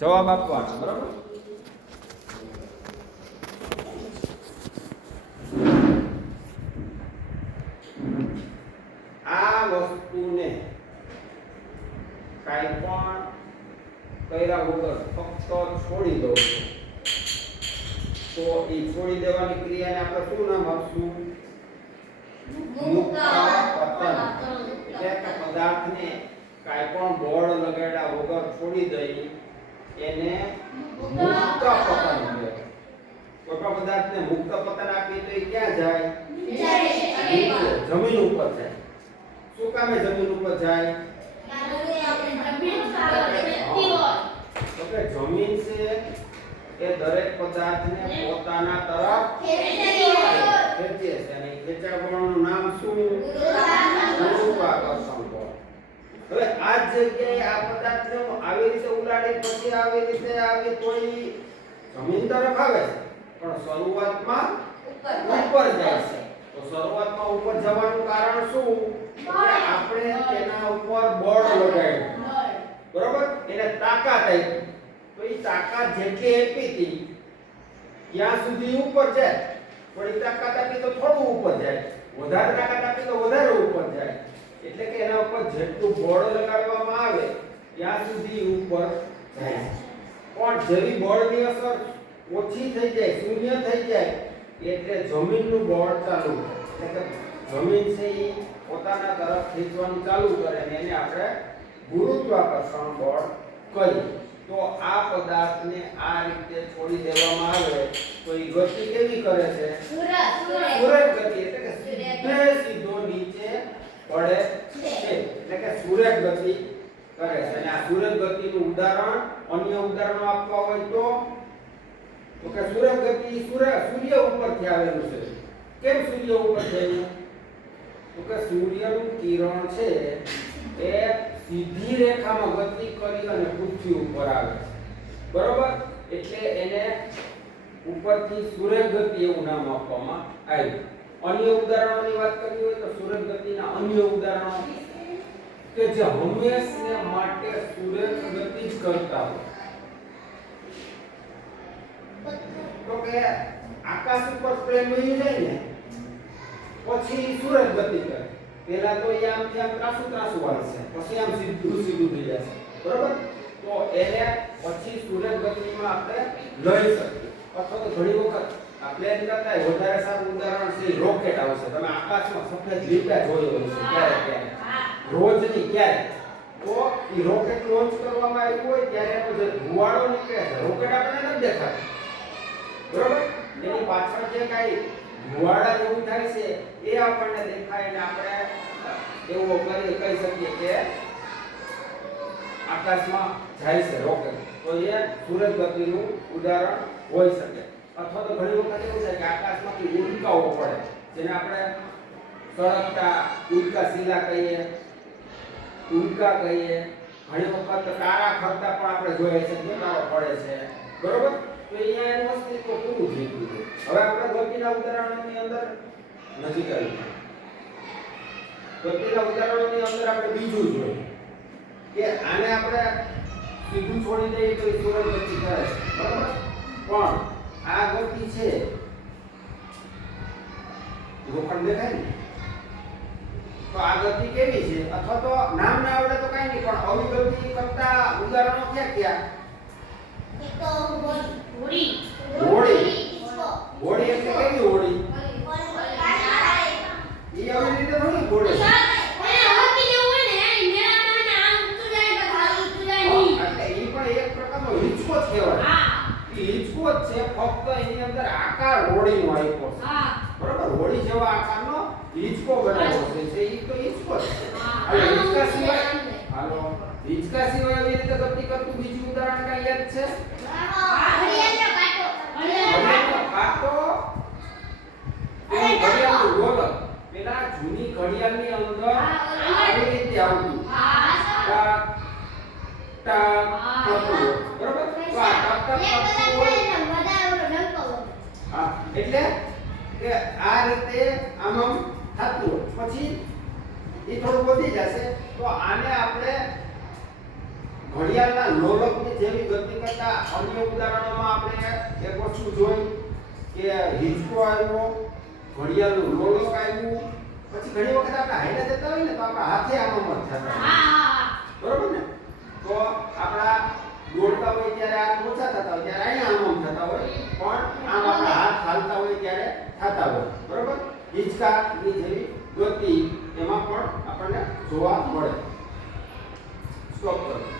જવાબ આપવાનો બરાબર. આ વસ્તુને કાંઈ પણ કર્યા વગર ફક્ત છોડી દો તો એ છોડી દેવાની ક્રિયાને આપણે શું નામ આપશું? મુક્તાપતન. એટલે કે પદાર્થને કાંઈ પણ બળ લગાડ્યા વગર છોડી દઈ એને મુક્તાપતન કહેવાય. કોઈ પણ પદાર્થને મુક્તાપતન આપીએ તો એ ક્યાં જાય? જમીન ઉપર જાય. શું કામે જમીન ઉપર જાય? તો કે જમીન છે એ દરેક પદાર્થને પોતાના તરફ ખેંચે છે અને ખેંચાણ બળનું નામ શું? ગુરુત્વાકર્ષણ બળ. હવે આ જગ્યાએ આ પદાર્થને આવી રીતે ઉલાડી પછી આવી રીતે આવી કોઈ જમીન તરફ આવે છે પણ શરૂઆતમાં ઉપર જાય છે. તો શરૂઆતમાં ઉપર જવાનું કારણ શું? આપણે તેના ઉપર બળ લગાડ્યું બરોબર, એને તાકાત આપી. તો એ તાકાત જેટલી આપી હતી ત્યાં સુધી ઉપર જાય, થોડી તાકાત આપી તો થોડું ઉપર જાય, વધારે તાકાત આપી તો વધારે ઉપર જાય. એટલે કે એના ઉપર જેટલું બળ લગાડવામાં આવે ત્યાં સુધી ઉપર જાય. પણ જેવી બળની અસર ઓછી થઈ જાય, શૂન્ય થઈ જાય એટલે જમીનનું બળ ચાલુ થાય. એટલે કે જમીન છે એ પોતાના તરફ ખેંચવાનું ચાલુ કરે અને એને આપણે ગુરુત્વાકર્ષણ બળ કહીએ. તો આ પદાર્થને આ રીતે છોડી દેવામાં આવે તો એ ગતિ કેવી કરે છે? સુરેખ ગતિ. એટલે કે સીધો નીચે પડે છે. એટલે કે સુરેખ ગતિ કરે છે. અને આ સુરેખ ગતિનું ઉદાહરણ, અન્ય ઉદાહરણો આપવા હોય તો કે સુરેખ ગતિ સૂર્ય ઉપરથી આવેલું છે. કેમ સૂર્ય ઉપરથી આવ્યું? તો કે સૂર્યનું કિરણ છે એ સીધી રેખામાં ગતિ કરી અને પૃથ્વી ઉપર આવે છે બરોબર, એટલે એને ઉપરથી સુરેખ ગતિ એવું નામ આપવામાં આવ્યું. અન્ય ઉદાહરણોની વાત કરવી હોય તો સુરેખ ગતિના અન્ય ઉદાહરણો કે જે હંમેશને માટે સુરેખ ગતિ જ કરતા હોય. તો કે આકાશ ઉપર પ્લેન વહી જાય ને પછી સુરેખ ગતિ કરે. પહેલા તો એ આમથી આમ ત્રાસું હાલશે, પછી આમ સીધું થઈ જશે બરોબર. તો એને પછી સુરેખ ગતિમાં આપણે લઈ શકીએ. અથવા તો ઘણી વખત આ પ્લેન કરતા વધારે સારું ઉદાહરણ છે રોકેટ આવશે. તમે આકાશમાં સફેદ લીટા જોયો હશે ક્યારે રોજની ક્યારે. તો એ રોકેટ લોન્ચ કરવામાં આવ્યું હોય ત્યારે એનો જે ધુવાળો નીકળે છે, રોકેટ આપણને નથી દેખાતું બરોબર, એની પાછળ જે કાંઈ ધુવાળા જેવું થાય છે એ આપણને દેખાય અને આપણે એવું કહી શકીએ કે આકાશમાં જાય છે રોકેટ. તો એ સુરેખ ગતિનું ઉદાહરણ હોઈ શકે. અથવા તો ઘણી વખત એવું થાય કે આકાશમાંથી ઉલ્કાઓ પડે જેને આપણે સળગતા ઉલ્કા શિલા કહીએ, ઉલ્કા કહીએ. ઘણી વખત તારા ખરતા પણ આપણે જોઈએ છે કે તારો પડે છે બરોબર. તો અહીંયા એનું અસ્તિત્વ પૂરું થઈ ગયું છે. હવે આપણે ગતિના ઉદાહરણોની અંદર નજીક આવી. ગતિના ઉદાહરણોની અંદર આપણે બીજું જોઈએ કે આને આપણે સીધું છોડી દઈએ તો એ સુરેખ ગતિ કરે છે બરાબર. પણ આ ગતિ છે લોખંડ દેખાય ને, તો આ ગતિ કેવી છે? અથવા તો નામ ના આવડે તો કઈ નહીં, પણ અવિગતિ કરતા ઉદાહરણો ક્યાં? હોડી એટલે કેવી હોડી? ઈ આવી રીતે થોડી હોડી. એટલે ઈ પણ એક પ્રકારનો હિંચકો જ કહેવાય. ઈ હિંચકો જ છે, ફક્ત એની અંદર આકાર હોડીનો આપ્યો છે બરોબર. હોડી જેવા આકારનો હિંચકો બનાવ્યો છે. ઈ તો હિંચકો જ છે. હવે હિંચકા સિવાય એવી રીતે ગતિ કરતું બીજું ઉદાહરણ કઈ યાદ છે? ઘડિયાળનું ગોલક. પેલા જૂની ઘડિયાળની અંદર આવી રીતે આવતું ટાક ટાક કરતું બરોબર. તો આ ટાક ટાક કરતું હોય હા, એટલે કે આ રીતે આમ થતું પછી એ થોડું વધી જશે. તો આને આપણે ઘડિયાળના લોલકની જેવી ગતિ કરતા કેટલા અન્ય ઉદાહરણોમાં આપણે એક વસ્તુ જોઈ કે હિંચકો આવ્યો, ઘડિયાળનું લોલક આવ્યું, પછી ઘણી વખત આપણે હાઈલા જતા હોય ને તો આપણા હાથે આમ થતા હોય, બરોબર ને? તો આપણા દોડતા હોય ત્યારે હાથ ઓછા થતા હોય, ત્યારે અહીંયા આમ થતા હોય, પણ આમ આપણા હાથ હાલતા હોય ત્યારે થતા હોય, બરોબર? હિંચકાની જેવી ગતિ એમાં પણ આપણને જોવા મળે. સ્ટોપ કરો.